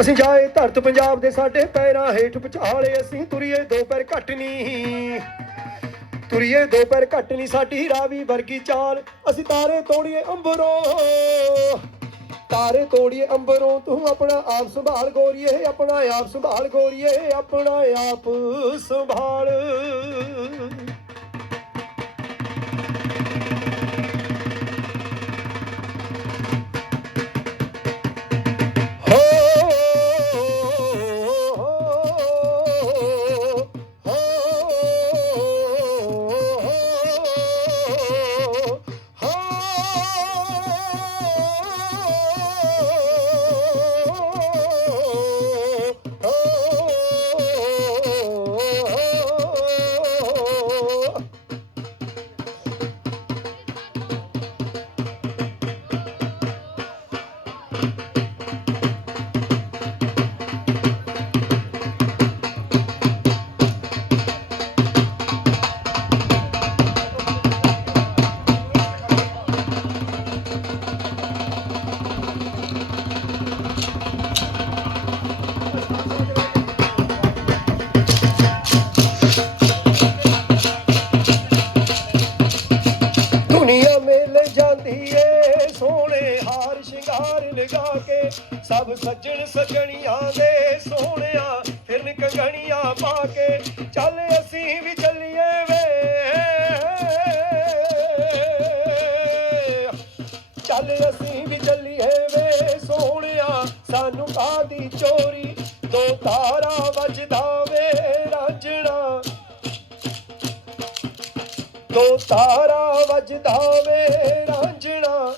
ਅਸੀਂ ਜਾਏ ਧਰਤ ਪੰਜਾਬ ਦੇ ਸਾਡੇ ਪੈਰਾਂ ਹੇਠ ਪਛਾਲੇ ਅਸੀਂ ਤੁਰੀਏ ਦੋ ਪੈਰ ਘੱਟ ਨਹੀਂ। ਤੁਰੀਏ ਦੋ ਪੈਰ ਘੱਟ ਨਹੀਂ ਸਾਡੀ ਰਾਵੀ ਵਰਗੀ ਚਾਲ। ਅਸੀਂ ਤਾਰੇ ਤੋੜੀਏ ਅੰਬਰੋਂ। ਤਾਰੇ ਤੋੜੀਏ ਅੰਬਰੋਂ, ਤੂੰ ਆਪਣਾ ਆਪ ਸੰਭਾਲ ਗੋਰੀਏ, ਆਪਣਾ ਆਪ ਸੰਭਾਲ ਗੋਰੀਏ, ਆਪਣਾ ਆਪ ਸੰਭਾਲ। ਚੱਲੀਏ ਵੇ ਸੋਹਣਿਆ, ਸਾਨੂੰ ਕਾਦੀ ਚੋਰੀ? ਦੋ ਤਾਰਾ ਵੱਜਦਾ ਵੇ ਰਾਂਝਣਾ ਦੋ ਤਾਰਾ ਵੱਜਦਾ ਵੇ ਰਾਂਝਣਾ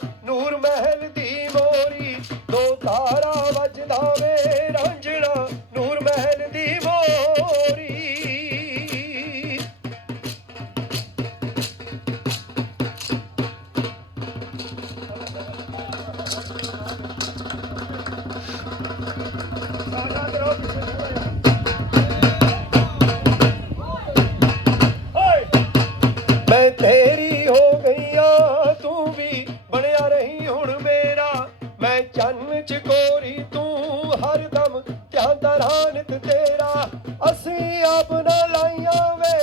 ਤੇਰੀ ਹੋ ਗਈਆਂ ਤੂੰ ਵੀ ਬਣਿਆ ਰਹੀ ਹੁਣ ਮੇਰਾ। ਮੈਂ ਚੰਨ ਚ ਕੋਰੀ, ਤੂੰ ਹਰਦਮ ਧਿਆਨ ਦਾ ਰਾਨਤ ਤੇਰਾ। ਅਸੀਂ ਆਪ ਨਾ ਲਾਈਆਂ ਵੇ।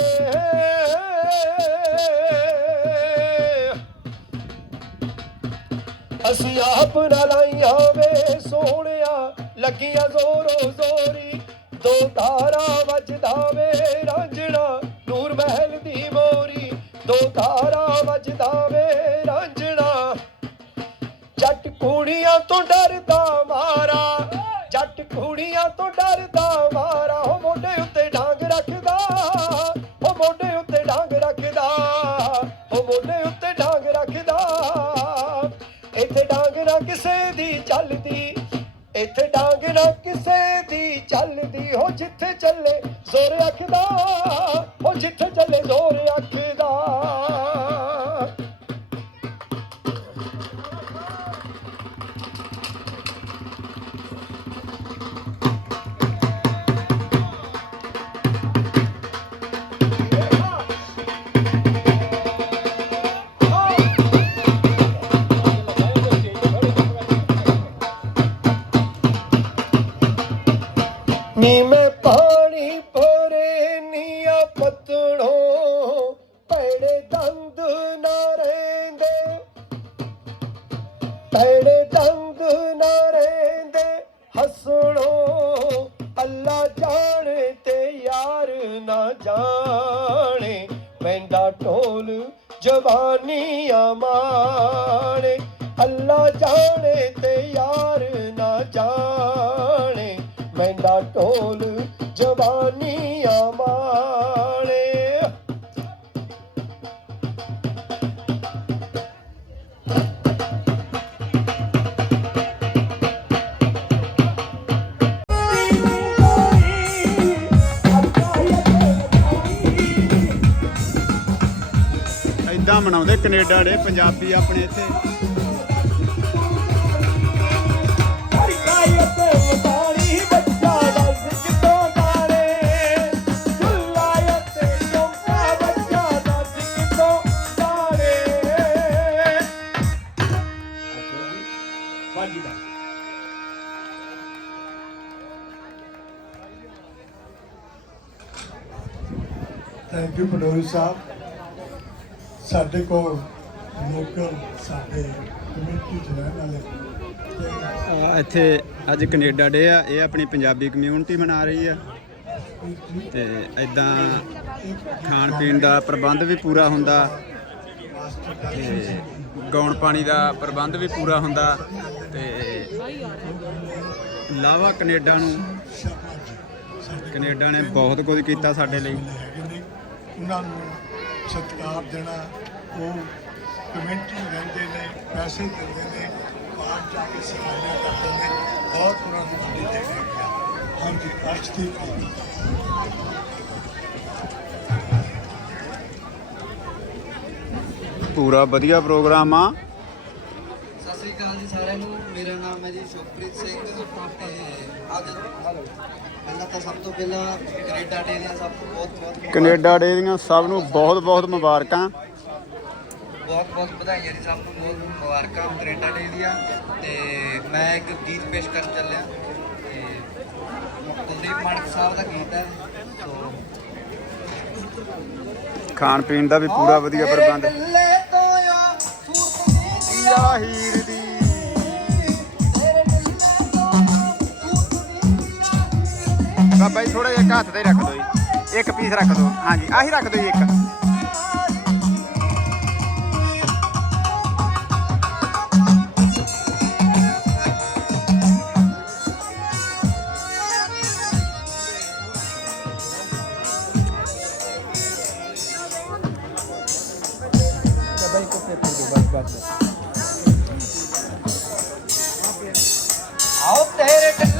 ਅਸੀਂ ਆਪ ਨਾ ਲਾਈਆਂ ਵੇ, ਸੋਹਣਿਆ ਲੱਗੀਆਂ ਜ਼ੋਰੋ ਜ਼ੋਰੀ ਦੋ ਤਾਰਾ ਵੱਜਦਾ ਵੇ ਰਾਂਝਣਾ। ਜੱਟ ਕੁੜੀਆਂ ਤੋਂ ਡਰਦਾ ਮਾਰਾ। ਜੱਟ ਕੁੜੀਆਂ ਤੋਂ ਡਰਦਾ ਮਾਰਾ। ਉਹ ਮੋਢੇ ਉੱਤੇ ਡਾਂਗ ਰੱਖਦਾ। ਉਹ ਮੋਢੇ ਉੱਤੇ ਡਾਂਗ ਰੱਖਦਾ। ਉਹ ਮੋਢੇ ਉੱਤੇ ਡਾਂਗ ਰੱਖਦਾ। ਇੱਥੇ ਡਾਂਗ ਨਾ ਕਿਸੇ ਦੀ ਚੱਲਦੀ। ਇੱਥੇ ਡਾਂਗ ਨਾ ਕਿਸੇ ਦੀ ਚੱਲਦੀ। ਉਹ ਜਿੱਥੇ ਚੱਲੇ, ਜ਼ੋਰ ਰੱਖਦਾ। ਉਹ ਜਿੱਥੇ ਚੱਲੇ, ਜ਼ੋਰ ਰੱਖਦਾ। ਜਵਾਨੀਆਂ ਮਾਣੇ ਅੱਲਾ ਜਾਣੇ ਤੇ ਯਾਰ ਨਾ ਜਾਣੇ। ਮੈਂਡਾ ਢੋਲ ਜਵਾਨੀ ਇਦਾਂ ਮਨਾਉਂਦੇ ਕੈਨੇਡਾ ਦੇ ਪੰਜਾਬੀ ਆਪਣੇ ਇੱਥੇ। ਥੈਂਕ ਯੂ ਪਨੋਰੀ ਸਾਹਿਬ ਸਾਡੇ ਕੋਲ ਲੋਕਲ ਸਾਡੇ ਕਮਿਊਨਿਟੀ ਚ ਰਹਿਣ ਵਾਲੇ ਤੇ ਅਹ ਇੱਥੇ ਅੱਜ ਕੈਨੇਡਾ ਡੇ ਆ ਇਹ ਆਪਣੀ ਪੰਜਾਬੀ ਕਮਿਊਨਿਟੀ ਮਨਾ ਰਹੀ ਆ। ਤੇ ਇਦਾਂ ਖਾਣ ਪੀਣ ਦਾ ਪ੍ਰਬੰਧ ਵੀ ਪੂਰਾ ਹੁੰਦਾ ਤੇ ਗਾਉਣ ਪਾਣੀ ਦਾ ਪ੍ਰਬੰਧ ਵੀ ਪੂਰਾ ਹੁੰਦਾ ਤੇ ਲਾਵਾ ਕੈਨੇਡਾ ਨੂੰ ਕੈਨੇਡਾ ਨੇ ਬਹੁਤ ਕੁਝ ਕੀਤਾ ਸਾਡੇ ਲਈ। ਉਹਨਾਂ ਨੂੰ ਸਤਿਕਾਰ ਦੇਣਾ ਉਹ ਕਮਿਊਨਿਟੀ ਰਹਿੰਦੇ ਨੇ ਪੈਸੇ ਦਿੰਦੇ ਨੇ ਬਾਹਰ ਜਾ ਕੇ ਸਫਾਈਆਂ ਕਰਦੇ ਨੇ ਬਹੁਤ ਉਹਨਾਂ ਦੀ ਵੱਡੀ ਦੇਣ ਹੈਗੀ ਆ ਹਾਂਜੀ ਅਰਸ਼ਦੀਪ ਪੂਰਾ ਵਧੀਆ ਪ੍ਰੋਗਰਾਮ ਆ। ਸਤਿ ਸ੍ਰੀ ਅਕਾਲ ਜੀ ਸਾਰਿਆਂ ਨੂੰ। ਮੇਰਾ ਨਾਮ ਹੈ ਜੀ ਸ਼ੁਭਪ੍ਰੀਤ ਸਿੰਘ ਤੇ ਅੱਜ ਪਹਿਲਾਂ ਤਾਂ ਸਭ ਤੋਂ ਪਹਿਲਾਂ ਕੈਨੇਡਾ ਡੇ ਦੀਆਂ ਸਭ ਤੋਂ ਬਹੁਤ ਬਹੁਤ ਕੈਨੇਡਾ ਡੇ ਦੀਆਂ ਸਭ ਨੂੰ ਬਹੁਤ ਬਹੁਤ ਮੁਬਾਰਕਾਂ। ਬਹੁਤ ਬਹੁਤ ਵਧਾਈਆਂ ਜੀ ਸਭ ਨੂੰ ਬਹੁਤ ਮੁਬਾਰਕਾਂ ਕੈਨੇਡਾ ਡੇ ਦੀਆਂ। ਤੇ ਮੈਂ ਇੱਕ ਗੀਤ ਪੇਸ਼ ਕਰਨ ਚੱਲਿਆ। ਤੇ ਕੁਲਦੀਪ ਮਾਨਕ ਸਾਹਿਬ ਦਾ ਗੀਤ ਹੈ ਖਾਣ ਪੀਣ ਦਾ ਵੀ ਪੂਰਾ ਵਧੀਆ ਪ੍ਰਬੰਧ। ਢਿੱਲੇ ਬਾਬਾ ਜੀ ਥੋੜਾ ਜਿਹਾ ਹੱਥ ਤੇ ਰੱਖ ਦਿਓ ਜੀ। ਇੱਕ ਪੀਸ ਰੱਖ ਦਿਓ ਹਾਂਜੀ, ਆਹੀ ਰੱਖ ਦਿਓ ਜੀ ਇੱਕ। ਆਓ ਤੇਰੇ ਢਿੱਲੇ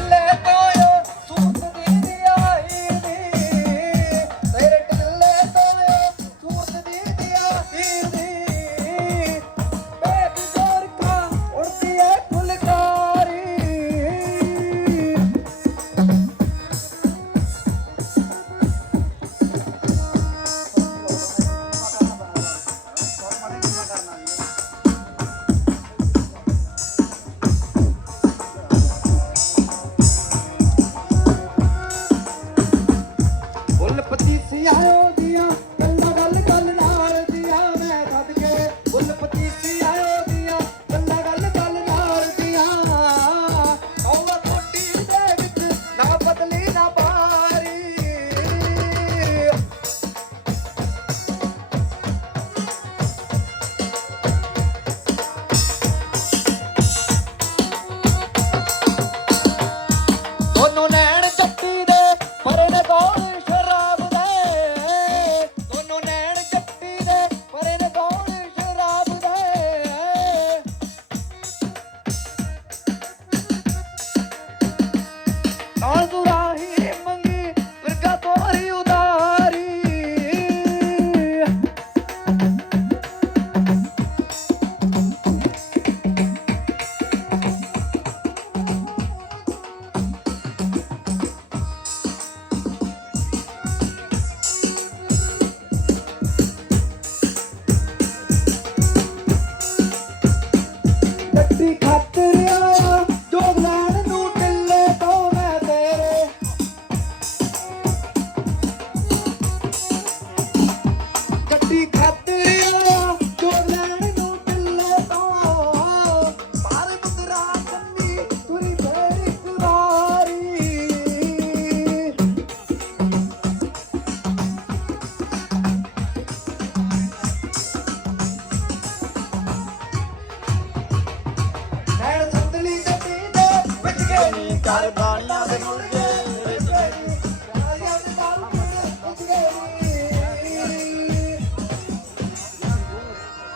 ਗਈ ਕਰ ਬਾਣੀਆਂ ਦੇ ਮੁਰਗੇ ਵਿੱਚ ਗਈ ਰਾਜਿਆਂ ਦੇ ਬਾਲ ਵਿੱਚ ਗਈ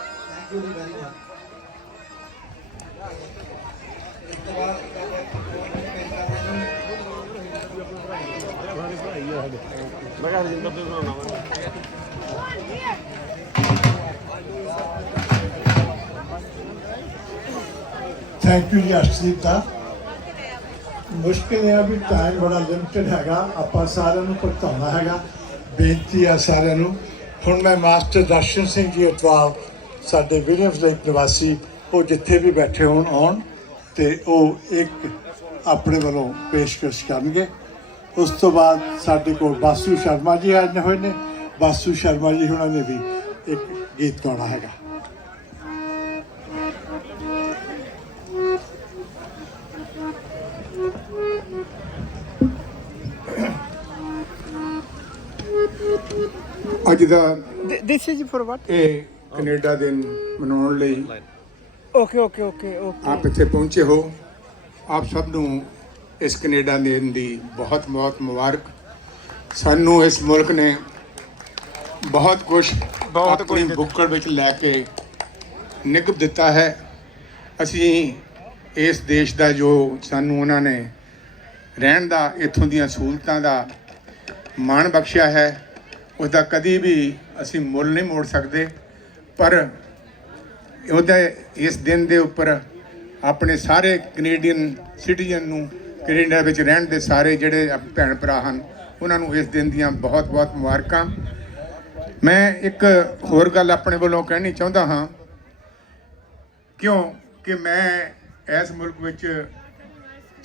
ਥੈਂਕ ਯੂ ਵੈਰੀ ਮਚ ਇਸ ਤੋਂ ਬਾਅਦ ਇੱਕ ਆਪਾਂ performance ਮੁਸ਼ਕਿਲ ਇਹ ਆ ਵੀ ਟਾਈਮ ਬੜਾ ਲਿਮਟਿਡ ਹੈਗਾ, ਆਪਾਂ ਸਾਰਿਆਂ ਨੂੰ ਭੁਗਤਾਉਣਾ ਹੈਗਾ। ਬੇਨਤੀ ਆ ਸਾਰਿਆਂ ਨੂੰ। ਹੁਣ ਮੈਂ ਮਾਸਟਰ ਦਰਸ਼ਨ ਸਿੰਘ ਜੀ ਅਟਵਾਲ, ਸਾਡੇ ਵਿਲੀਅਮਸ ਲੇਕ ਨਿਵਾਸੀ, ਉਹ ਜਿੱਥੇ ਵੀ ਬੈਠੇ ਹੋਣ, ਆਉਣ, ਤੇ ਉਹ ਇੱਕ ਆਪਣੇ ਵੱਲੋਂ ਪੇਸ਼ਕਸ਼ ਕਰਨਗੇ। ਉਸ ਤੋਂ ਬਾਅਦ ਸਾਡੇ ਕੋਲ ਬਾਸੂ ਸ਼ਰਮਾ ਜੀ ਆਏ ਹੋਏ ਨੇ। ਬਾਸੂ ਸ਼ਰਮਾ ਜੀ ਉਹਨਾਂ ਨੇ ਵੀ ਇੱਕ ਗੀਤ ਗਾਉਣਾ ਹੈਗਾ। ਅੱਜ ਦਾ ਦਿਸ ਇਜ਼ ਫॉर ਵਾਟ ਇਹ ਕੈਨੇਡਾ ਦਿਨ ਮਨਾਉਣ ਲਈ ਓਕੇ ਓਕੇ ਓਕੇ ਓਕੇ ਆਪ ਇੱਥੇ ਪਹੁੰਚੇ ਹੋ। ਆਪ ਸਭ ਨੂੰ ਇਸ ਕੈਨੇਡਾ ਦਿਨ ਦੀ ਬਹੁਤ ਬਹੁਤ ਮੁਬਾਰਕ। ਸਾਨੂੰ ਇਸ ਮੁਲਕ ਨੇ ਬਹੁਤ ਕੁਝ ਬਹੁਤ ਕੁਝ ਬੁੱਕਲ ਵਿੱਚ ਲੈ ਕੇ ਨਿਗਮ ਦਿੱਤਾ ਹੈ। ਅਸੀਂ ਇਸ ਦੇਸ਼ ਦਾ ਜੋ ਸਾਨੂੰ ਉਹਨਾਂ ਨੇ ਰਹਿਣ ਦਾ ਇੱਥੋਂ ਦੀਆਂ ਸਹੂਲਤਾਂ ਦਾ ਮਾਣ ਬਖਸ਼ਿਆ ਹੈ। ਉਸ ਦਾ ਕਦੀ ਵੀ ਅਸੀਂ ਮੁੱਲ ਨਹੀਂ ਮੋੜ ਸਕਦੇ, ਪਰ ਉਹਦੇ ਇਸ ਦਿਨ ਦੇ ਉੱਪਰ ਆਪਣੇ ਸਾਰੇ ਕੈਨੇਡੀਅਨ ਸਿਟੀਜ਼ਨ ਨੂੰ ਕੈਨੇਡਾ ਵਿੱਚ ਰਹਿਣ ਦੇ ਸਾਰੇ ਜਿਹੜੇ ਭੈਣ ਭਰਾ ਹਨ, ਉਹਨਾਂ ਨੂੰ ਇਸ ਦਿਨ ਦੀਆਂ ਬਹੁਤ-ਬਹੁਤ ਮੁਬਾਰਕਾਂ। ਮੈਂ ਇੱਕ ਹੋਰ ਗੱਲ ਆਪਣੇ ਵੱਲੋਂ ਕਹਿਣੀ ਚਾਹੁੰਦਾ ਹਾਂ, ਕਿਉਂ ਕਿ ਮੈਂ ਇਸ ਮੁਲਕ ਵਿੱਚ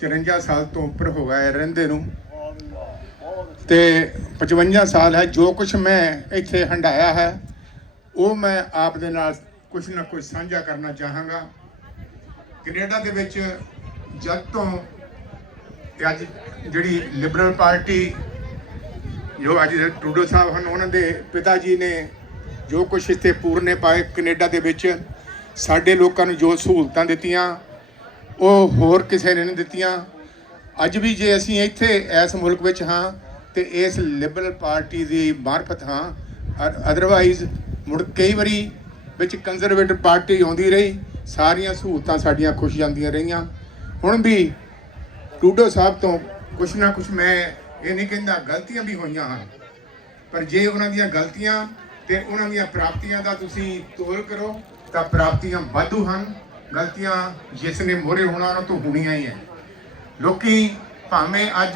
54 ਸਾਲ ਤੋਂ ਉੱਪਰ ਹੋ ਗਿਆ ਹੈ ਰਹਿੰਦੇ ਨੂੰ। ਤੇ 55 ਸਾਲ ਹੈ, ਜੋ ਕੁਝ ਮੈਂ ਇੱਥੇ ਹੰਡਾਇਆ ਹੈ, ਉਹ ਮੈਂ ਆਪ ਦੇ ਨਾਲ ਕੁਝ ਨਾ ਕੁਝ ਸਾਂਝਾ ਕਰਨਾ ਚਾਹਾਂਗਾ। ਕੈਨੇਡਾ ਦੇ ਵਿੱਚ ਜਦ ਤੋਂ ਅੱਜ ਜਿਹੜੀ ਲਿਬਰਲ ਪਾਰਟੀ ਜੋ ਅੱਜ ਦੇ ਟਰੂਡੋ ਸਾਹਿਬ ਹਨ, ਉਹਨਾਂ ਦੇ ਪਿਤਾ ਜੀ ਨੇ ਜੋ ਕੁਝ ਇੱਥੇ ਪੂਰਨੇ ਪਾਏ ਕੈਨੇਡਾ ਦੇ ਵਿੱਚ, ਸਾਡੇ ਲੋਕਾਂ ਨੂੰ ਜੋ ਸਹੂਲਤਾਂ ਦਿੱਤੀਆਂ, ਉਹ ਹੋਰ ਕਿਸੇ ਨੇ ਨਹੀਂ ਦਿੱਤੀਆਂ। ਅੱਜ ਵੀ ਜੇ ਅਸੀਂ ਇੱਥੇ ਇਸ ਮੁਲਕ ਵਿੱਚ ਹਾਂ ਤੇ ਇਸ ਲਿਬਰਲ ਪਾਰਟੀ ਦੀ ਮਾਰਫਤ ਹਾਂ। ਅਦਰਵਾਈਜ਼ ਮੁੜ ਕਈ ਵਾਰੀ ਵਿੱਚ ਕੰਜ਼ਰਵੇਟਿਵ ਪਾਰਟੀ ਆਉਂਦੀ ਰਹੀ, ਸਾਰੀਆਂ ਸਹੂਲਤਾਂ ਸਾਡੀਆਂ ਖੁਸ਼ ਜਾਂਦੀਆਂ ਰਹੀਆਂ। ਹੁਣ ਵੀ ਟੂਡੋ ਸਾਹਿਬ ਤੋਂ ਕੁਛ ਨਾ ਕੁਛ ਮੈਂ ਇਹ ਨਹੀਂ ਕਹਿੰਦਾ ਗਲਤੀਆਂ ਵੀ ਹੋਈਆਂ ਹਨ, ਪਰ ਜੇ ਉਹਨਾਂ ਦੀਆਂ ਗਲਤੀਆਂ ਤੇ ਉਹਨਾਂ ਦੀਆਂ ਪ੍ਰਾਪਤੀਆਂ ਦਾ ਤੁਸੀਂ ਤੋਲ ਕਰੋ, ਤਾਂ ਪ੍ਰਾਪਤੀਆਂ ਵਾਧੂ ਹਨ। ਗਲਤੀਆਂ ਜਿਸ ਨੇ ਮੋਰੇ ਹੋਣਾ, ਉਹਨਾਂ ਤੋਂ ਹੋਣੀਆਂ ਹੀ ਹੈ। ਲੋਕੀ ਭਾਵੇਂ ਅੱਜ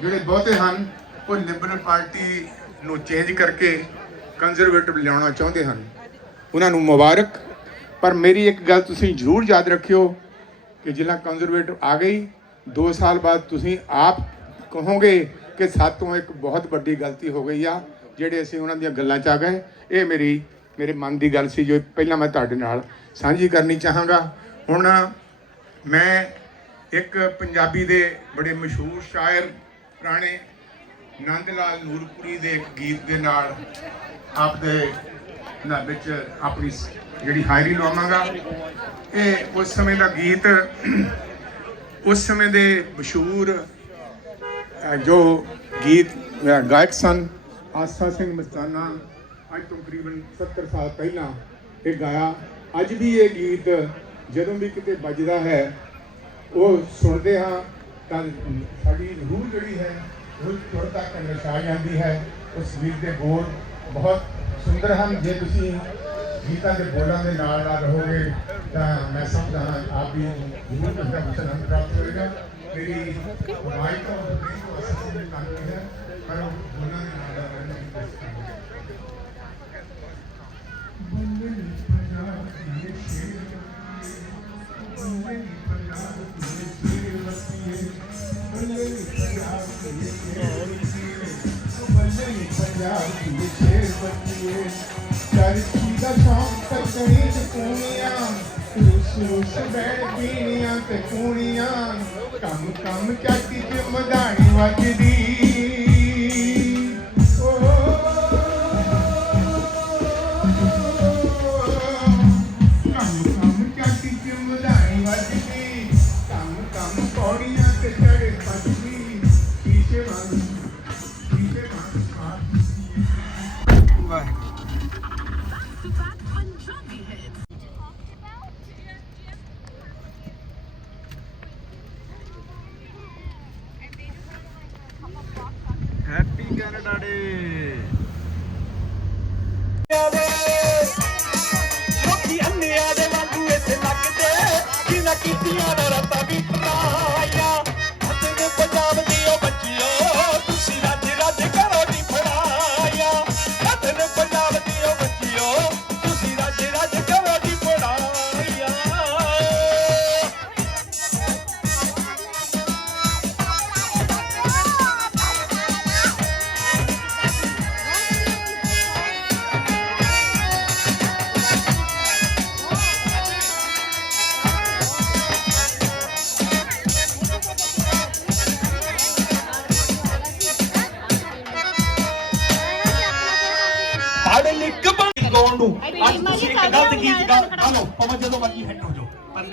ਜਿਹੜੇ ਬਹੁਤੇ ਹਨ ਉਹ ਲਿਬਰਲ ਪਾਰਟੀ ਨੂੰ ਚੇਂਜ ਕਰਕੇ ਕੰਜ਼ਰਵੇਟਿਵ ਲਿਆਉਣਾ ਚਾਹੁੰਦੇ ਹਨ। ਉਹਨਾਂ ਨੂੰ ਮੁਬਾਰਕ। ਪਰ ਮੇਰੀ ਇੱਕ ਗੱਲ ਤੁਸੀਂ ਜ਼ਰੂਰ ਯਾਦ ਰੱਖਿਓ ਕਿ ਜ਼ਿਲ੍ਹਾ ਕੰਜ਼ਰਵੇਟਿਵ ਆ ਗਈ 2 ਸਾਲ ਬਾਅਦ ਤੁਸੀਂ ਆਪ ਕਹੋਗੇ ਕਿ ਸਾਤੋਂ ਇੱਕ ਬਹੁਤ ਵੱਡੀ ਗਲਤੀ ਹੋ ਗਈ ਆ, ਜਿਹੜੇ ਅਸੀਂ ਉਹਨਾਂ ਦੀਆਂ ਗੱਲਾਂ 'ਚ ਆ ਗਏ। ਇਹ ਮੇਰੀ, ਮੇਰੇ ਮਨ ਦੀ ਗੱਲ ਸੀ ਜੋ ਪਹਿਲਾਂ ਮੈਂ ਤੁਹਾਡੇ ਨਾਲ ਸਾਂਝੀ ਕਰਨੀ ਚਾਹਾਂਗਾ। ਹੁਣ ਮੈਂ ਇੱਕ ਪੰਜਾਬੀ ਦੇ ਬੜੇ ਮਸ਼ਹੂਰ ਸ਼ਾਇਰ, ਪੁਰਾਣੇ ਨੰਦ ਲਾਲ ਨੂਰਪੁਰੀ ਦੇ ਇੱਕ ਗੀਤ ਦੇ ਨਾਲ ਆਪਦੇ ਨਾ ਵਿੱਚ ਆਪਣੀ ਜਿਹੜੀ ਹਾਇਰੀ ਲਵਾਵਾਂਗਾ ਇਹ ਉਸ ਸਮੇਂ ਦਾ ਗੀਤ, ਉਸ ਸਮੇਂ ਦੇ ਮਸ਼ਹੂਰ ਜੋ ਗੀਤ ਗਾਇਕ ਸਨ, ਆਸਾ ਸਿੰਘ ਮਸਤਾਨਾ, ਅੱਜ ਤੋਂ ਤਕਰੀਬਨ 70 ਸਾਲ ਪਹਿਲਾਂ ਇਹ ਗਾਇਆ। ਅੱਜ ਵੀ ਇਹ ਗੀਤ ਜਦੋਂ ਵੀ ਕਿਤੇ ਵੱਜਦਾ ਹੈ, ਉਹ ਸੁਣਦੇ ਹਾਂ ਤਾਂ ਸਾਡੀ ਰੂਹ ਜਿਹੜੀ ਹੈ ਉਹ ਤੁਰ ਤੱਕ ਨਸ਼ਾ ਜਾਂਦੀ ਹੈ। ਉਸ ਗੀਤ ਦੇ ਬੋਲ ਬਹੁਤ ਸੁੰਦਰ ਹਨ। ਜੇ ਤੁਸੀਂ ਗੀਤਾਂ ਦੇ ਬੋਲਾਂ ਦੇ ਨਾਲ ਨਾਲ ਰਹੋਗੇ, ਤਾਂ ਮੈਂ ਸਮਝਦਾ ਹਾਂ, ਆਪ ਵੀ ਜ਼ਰੂਰ ਕੁਝ ਨਾ ਕੁਝ ਆਨੰਦ ਪ੍ਰਾਪਤ ਹੋਏਗਾ ਮੇਰੀ ਮਾਈ ਤੋਂ ਨਹੀਂ ਤੋਂ ਅਸਲ ਵਿੱਚ ਕੰਮ ਹੈ, ਪਰ ਉਹ ਬੋਲਾਂ ਦੇ ਨਾਲ ਨਾਲ ਰਹਿਣ ਦੀ ਕੋਸ਼ਿਸ਼ ਕਰਾਂਗਾ ਬੰਦੇ ਨੀ ਪੰਜਾਬ ਦੀ ਇਹ ਸ਼ੇਰ। ਬੰਦੇ ਨੀ ਪੰਜਾਬ ਨੀ ਦੀ ਇਹ ਸ਼ੇਰ ਵਸੀਏ ਦਾ ਸ਼ੌਂਕ ਤਕਣੀ ਤੇ ਪੂਣੀਆਂ ਰੁਸ ਬੈਠ ਪੀਣੀਆਂ ਤੇ ਪੂਣੀਆਂ ਕੰਮ ਕੰਮ ਚਾਟੀ ਤੇ ਮਧਾਣੀ ਵੱਜਦੀ ਕੈਨੇਡਾ ਡੇ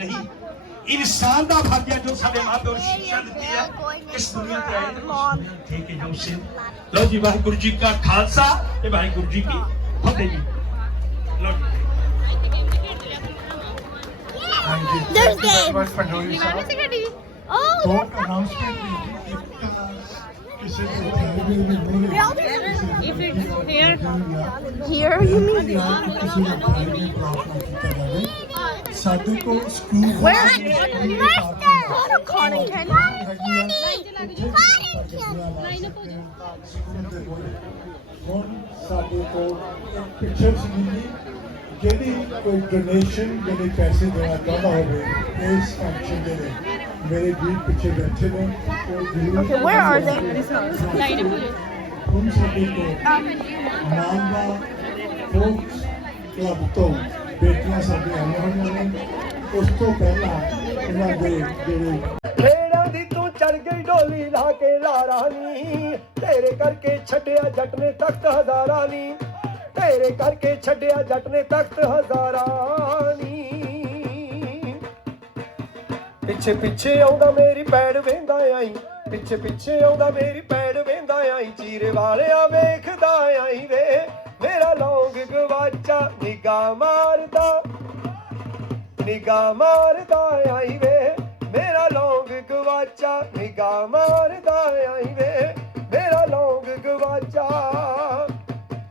ਨਹੀਂ। ਇਨਸਾਨ ਦਾ ਭਾਗਿਆ ਜੋ ਸਾਡੇ ਮਾਪਿਆਂ ਨੇ ਸਿੱਖਿਆ ਦਿੱਤੀ ਹੈ ਇਸ ਦੁਨੀਆ ਤੇ ਆਏ ਨੇ ਠੀਕ ਹੈ ਜੋ ਸੇ ਲਓ ਜੀ ਵਾਹਿਗੁਰੂ ਜੀ ਕਾ ਖਾਲਸਾ ਤੇ ਵਾਹਿਗੁਰੂ ਜੀ ਕੀ ਫਤਿਹ ਜੀ। ਲਓ ਜੀ। ਹਾਂਜੀ। There's ਧੰਨਵਾਦ games. ਪੰਡੋਰੀ ਸਾਹਿਬ Oh, ਦੋ ਅਨਾਉਂਸਮੈਂਟ ਵੀ ਇੱਕ ਤਾਂ ਕਿਸੇ ਦੇ ਥੈਲੇ ਦੇ ਮੂਹਰੇ If it's here. ਜਾਂ here you mean? ਕਿਸੇ ਦਾ ਥੈਲੇ ਦੇ ਪ੍ਰੋਗਰਾਮ ਕੀਤਾ ਜਾਵੇ ਸਾਡੇ ਕੋਲ school Where? Master! Cotton candy. ਹੁਣ ਸਾਡੇ ਕੋਲ ਇੱਕ ਪਿਕਚਰ ਸੀਗੀ ਜਿਹੜੀ ਕੋਈ ਡੋਨੇਸ਼ਨ ਜਿਹੜੇ ਪੈਸੇ ਦੇਣਾ ਚਾਹੁੰਦਾ ਹੋਵੇ ਇਸ ਫੰਕਸ਼ਨ ਦੇ ਲਈ ਮੇਰੇ ਵੀਰ ਪਿੱਛੇ ਬੈਠੇ ਨੇ। ਉਹ Okay, where are they? ਹੁਣ ਸਾਡੇ ਕੋਲ ਨਾਂਗਾ ਫੋਕਸ ਕਲੱਬ ਤੋਂ ਬੇਟੀਆਂ ਸਾਡੇ ਆਈਆਂ ਹੋਈਆਂ ਨੇ। ਉਸ ਤੋਂ ਪਹਿਲਾਂ ਇਹਨਾਂ ਦੇ ਜਿਹੜੇ ਰੇੜਾਂ ਦੀ ਤੂੰ ਚੜ ਗਈ ਡੋਲੀ ਲਾ ਕੇ ਲਾਰਾ ਨੀ। ਤੇਰੇ ਕਰਕੇ ਛੱਡਿਆ ਜੱਟ ਨੇ ਤਖਤ ਹਜ਼ਾਰਾਂ ਨੀ। ਤੇਰੇ ਕਰਕੇ ਛੱਡਿਆ ਜੱਟ ਨੇ ਤਖਤ ਹਜ਼ਾਰਾਂ ਨੀ। ਪਿੱਛੇ ਪਿੱਛੇ ਆਉਂਦਾ ਮੇਰੀ ਪੈੜ ਵੇਂਦਾ ਆਈ, ਪਿੱਛੇ ਪਿੱਛੇ ਆਉਂਦਾ ਮੇਰੀ ਪੈੜ ਵੇਂਦਾ ਆਈ, ਚੀਰੇ ਵਾਲਿਆ ਵੇਖਦਾ ਆਈ ਵੇ, ਮੇਰਾ ਲੌਂਗ ਗਵਾਚਾ ਨਿਗਾਹ ਮਾਰਦਾ ਨਿਗਾਹ ਮਾਰਦਾ ਆਈ ਵੇ, ਮੇਰਾ ਲੌਂਗ ਗਵਾਚਾ ਨਿਗਾਹ ਮਾਰਦਾ ਆਈ ਵੇ, ਮੇਰਾ ਲੌਂਗ ਗਵਾਚਾ,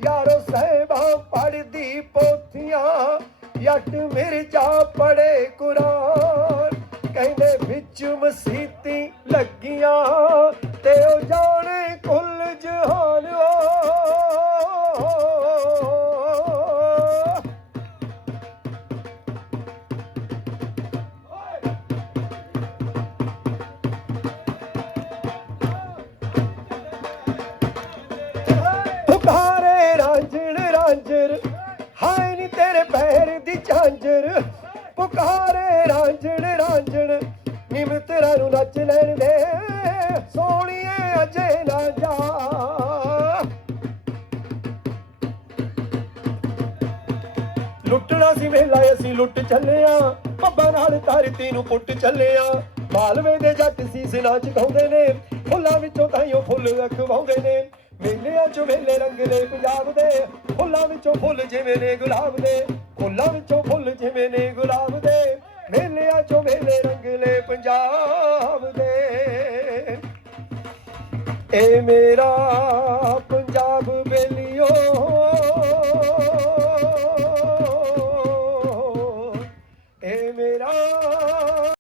ਯਾਰੋ ਸਹਿਬਾ ਪੜਦੀ ਪੋਥੀਆਂ, ਯੱਟ ਮਿਰਜਾ ਪੜੇ ਕੁਰਾਨ। ਕਹਿੰਦੇ ਵਿੱਚ ਮਸੀਤੀ ਲੱਗੀਆਂ ਤੇ ਉਹ ਜਾਣੇ ਕੁੱਲ ਜਹਾਨ ਲੁੱਟਣਾ ਸੀ ਵੇਲਾ ਅਸੀਂ ਲੁੱਟ ਚੱਲਿਆ। ਪੱਬਾਂ ਨਾਲ ਧਰਤੀ ਨੂੰ ਪੁੱਟ ਚੱਲਿਆ। ਮਾਲਵੇ ਦੇ ਜੱਟ ਸੀ ਸਿਨਾਂ ਚ ਨੇ। ਫੁੱਲਾਂ ਵਿੱਚੋਂ ਤਾਈਓ ਫੁੱਲ ਅਖਵਾਉਂਦੇ ਨੇ। ਮੇਲਿਆਂ ਚ ਵੇਲੇ ਰੰਗਲੇ ਪੰਜਾਬ ਦੇ। ਫੁੱਲਾਂ ਵਿੱਚੋਂ ਫੁੱਲ ਜਿਵੇਂ ਨੇ ਗੁਲਾਬ ਦੇ। ਫੁੱਲਾਂ ਵਿੱਚੋਂ ਫੁੱਲ ਜਿਵੇਂ ਨੇ ਗੁਲਾਬ ਦੇ। ਮੇਲਿਆਂ ਚੋਂ ਵੇਲੇ ਰੰਗਲੇ ਪੰਜਾਬ ਦੇ। ਏ ਮੇਰਾ